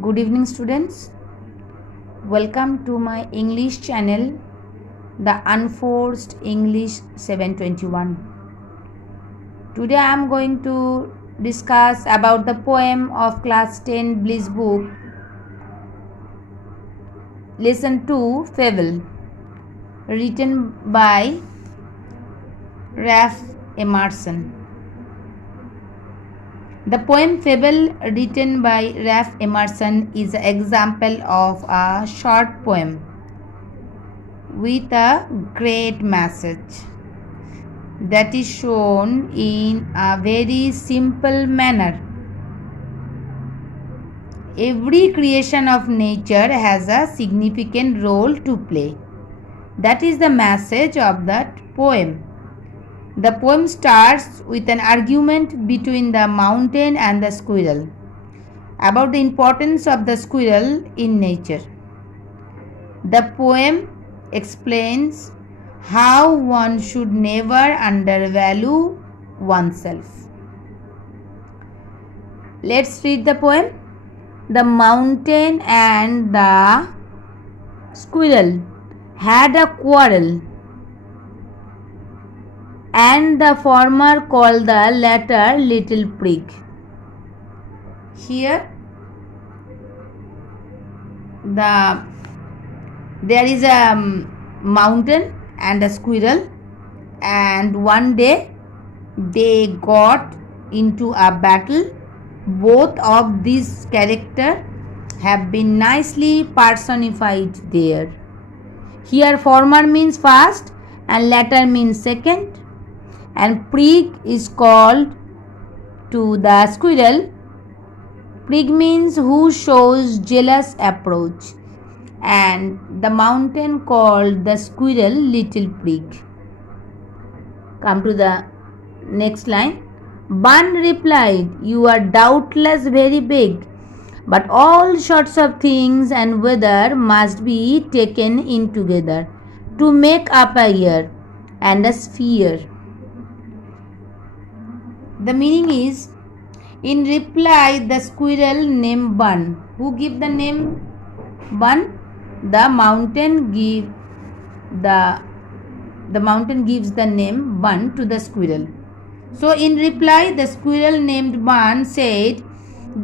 Good evening, students. Welcome to my English channel, The Unforced English 721. Today I am going to discuss about the poem of class 10 Bliss book, lesson 2, Fable, written by Ralph Emerson. The poem Fable, written by Ralph Emerson, is an example of a short poem with a great message that is shown in a very simple manner. Every creation of nature has a significant role to play. That is the message of that poem. The poem starts with an argument between the mountain and the squirrel about the importance of the squirrel in nature. The poem explains how one should never undervalue oneself. Let's read the poem. The mountain and the squirrel had a quarrel, and the former called the latter little prig. Here there is a mountain and a squirrel, and one day they got into a battle. Both of these characters have been nicely personified there. Here former means first and latter means second, and prig is called to the squirrel. Prig means who shows jealous approach, and the mountain called the squirrel little prig. Come to the next line. Bun replied, "You are doubtless very big, but all sorts of things and weather must be taken in together to make up a year and a sphere." The meaning is, in reply, the squirrel named Bun. Who give the name Bun? The mountain gives the name Bun to the squirrel. So in reply, the squirrel named Bun said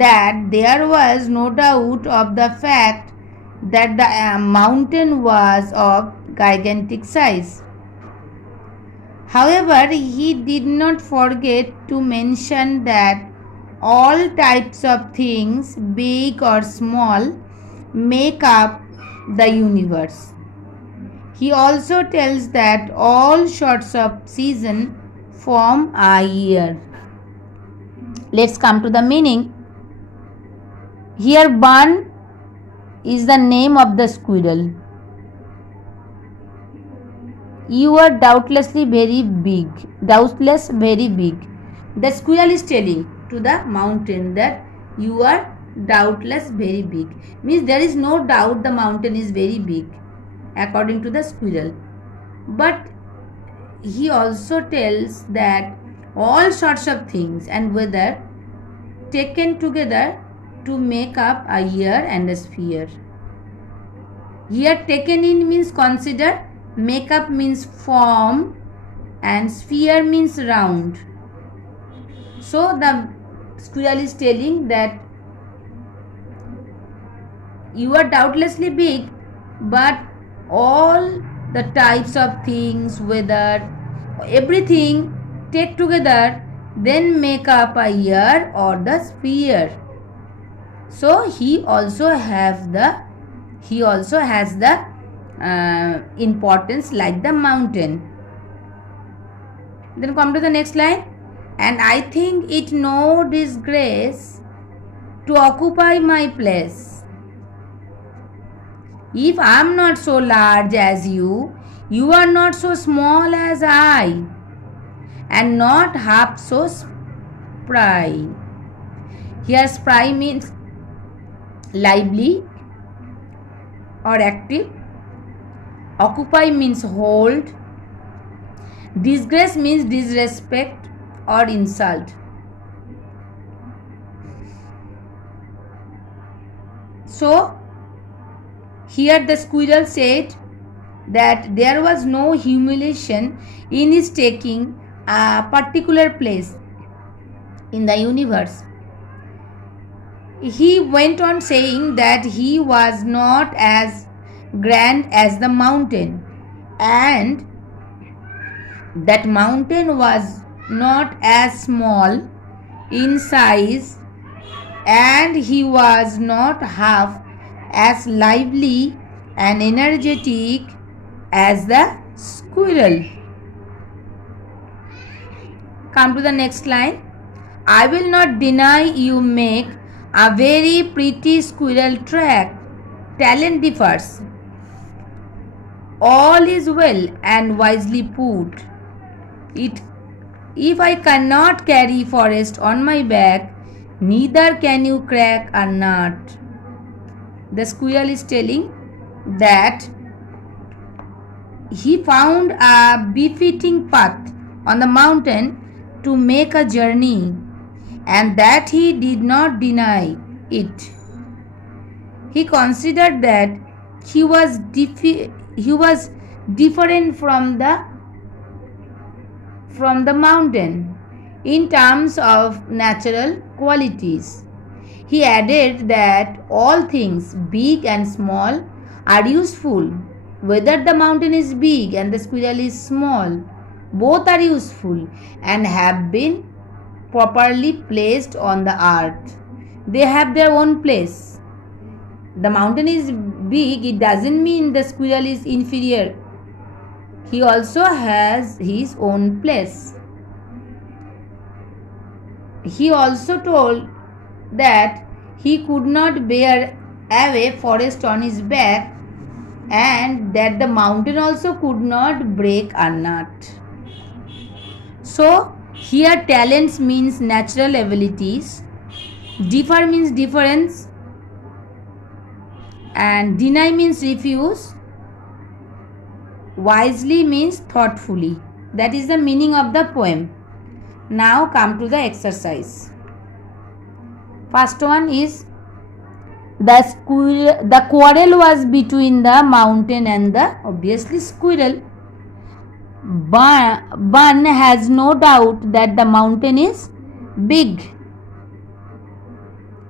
that there was no doubt of the fact that the mountain was of gigantic size. However, he did not forget to mention that all types of things, big or small, make up the universe. He also tells that all sorts of seasons form a year. Let's come to the meaning. Here Bun is the name of the squirrel. You are doubtless very big. The squirrel is telling to the mountain that you are doubtless very big. Means there is no doubt the mountain is very big, according to the squirrel. But he also tells that all sorts of things and weather taken together to make up a year and a sphere. Here taken in means consider, make up means form, and sphere means round. So the squirrel is telling that you are doubtlessly big, but all the types of things, weather, everything take together, then make up a year or the sphere. So he also has the importance like the mountain. Then come to the next line. And I think it no disgrace to occupy my place. If I am not so large as you, you are not so small as I, and not half so spry. Here spry means lively or active. Occupy means hold. Disgrace means disrespect or insult. So here the squirrel said that there was no humiliation in his taking a particular place in the universe. He went on saying that he was not as grand as the mountain, and that mountain was not as small in size, and he was not half as lively and energetic as the squirrel. Come to the next line. I will not deny you make a very pretty squirrel track. Talent differs. All is well and wisely put. If I cannot carry forest on my back, neither can you crack a nut. The squirrel is telling that he found a befitting path on the mountain to make a journey, and that he did not deny it. He considered that he was different from the mountain in terms of natural qualities. He added that all things, big and small, are useful. Whether the mountain is big and the squirrel is small, both are useful and have been properly placed on the earth. They have their own place. The mountain is big, it doesn't mean the squirrel is inferior. He also has his own place. He also told that he could not bear away forest on his back, and that the mountain also could not break a nut. So here talents means natural abilities, differ means difference, and deny means refuse, wisely means thoughtfully. That is the meaning of the poem. Now come to the exercise. First one is the quarrel was between the mountain and the obviously squirrel. Bun has no doubt that the mountain is big.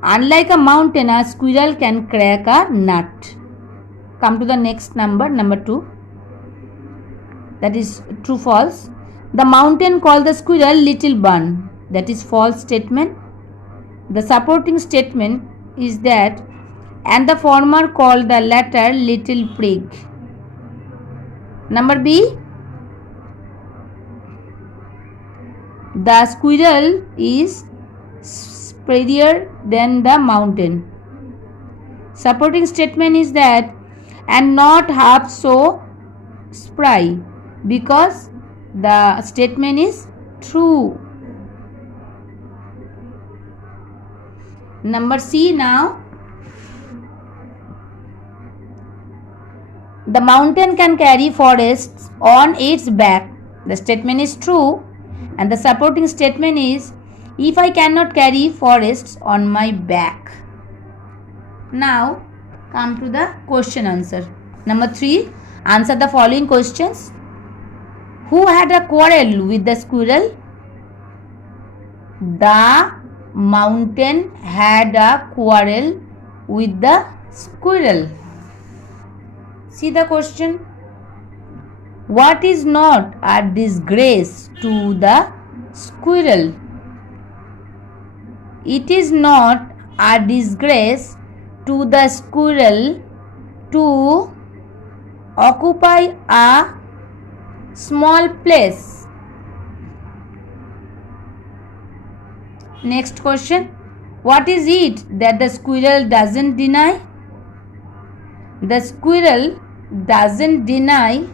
Unlike a mountain, a squirrel can crack a nut. Come to the next number 2. That is true false. The mountain called the squirrel little bun. That is false statement. The supporting statement is that and the former called the latter little prig. Number B. The squirrel is spreadier than the mountain. Supporting statement is that and not half so spry, because the statement is true. Number C now. The mountain can carry forests on its back. The statement is true, and the supporting statement is if I cannot carry forests on my back. Now come to the question answer. Number 3. Answer the following questions. Who had a quarrel with the squirrel? The mountain had a quarrel with the squirrel. See the question. What is not a disgrace to the squirrel? It is not a disgrace to the squirrel to occupy a small place. Next question. What is it that the squirrel doesn't deny? The squirrel doesn't deny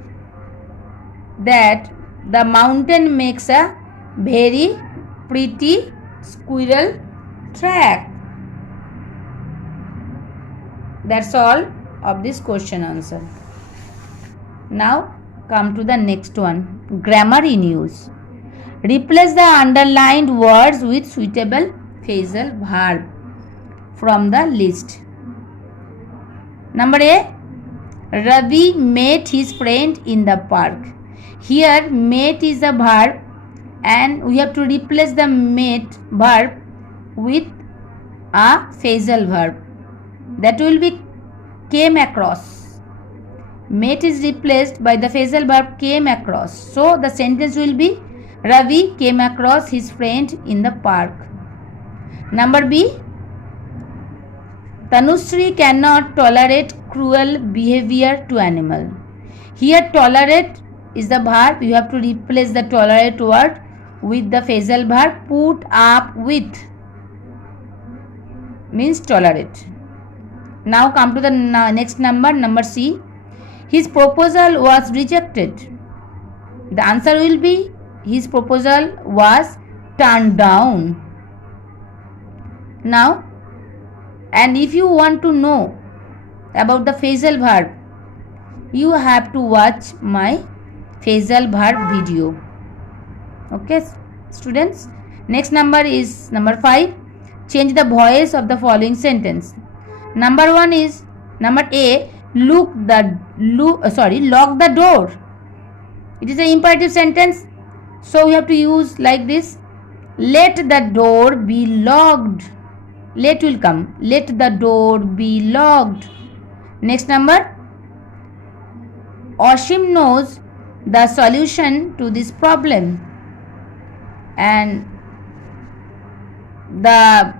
that the mountain makes a very pretty squirrel track. That's all of this question answer. Now come to the next one. Grammar in use. Replace the underlined words with suitable phrasal verb from the list. Number A, Ravi met his friend in the park. Here, met is a verb and we have to replace the met verb with a phrasal verb. That will be came across. Met is replaced by the phrasal verb came across. So, the sentence will be Ravi came across his friend in the park. Number B, Tanushree cannot tolerate cruel behavior to animal. Here tolerate is the verb. You have to replace the tolerate word with the phrasal verb put up with, means tolerate. Now come to the next number C. His proposal was rejected. The answer will be his proposal was turned down. Now, and if you want to know about the phrasal verb, you have to watch my phrasal verb video. Okay, students. Next number is number 5. Change the voice of the following sentence. Number 1 is number A. Lock the door. It is an imperative sentence, so we have to use like this. Let the door be locked. Let will come. Let the door be locked. Next number. Oshim knows the solution to this problem. And the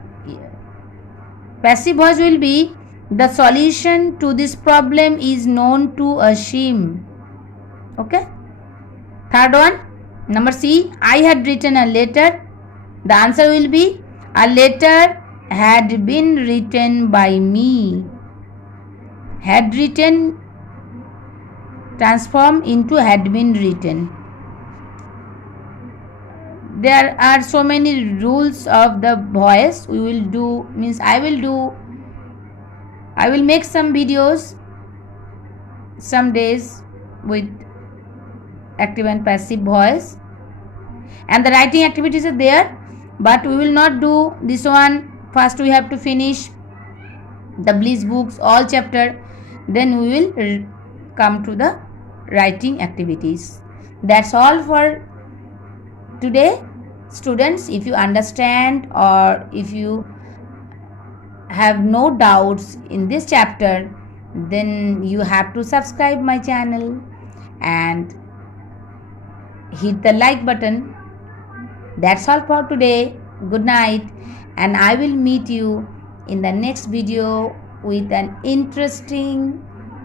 passive voice will be the solution to this problem is known to Oshim. Okay. Third one. Number C. I had written a letter. The answer will be a letter had been written by me. Had written transform into had been written. There are so many rules of the voice. We will do, means I will make some videos some days with active and passive voice, and the writing activities are there, but we will not do this one. First we have to finish the Bliss books, all chapter, then we will come to the writing activities. That's all for today, students. If you understand or if you have no doubts in this chapter, then you have to subscribe my channel and hit the like button. That's all for today. Good night, and I will meet you in the next video with an interesting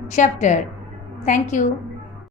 chapter. Thank you.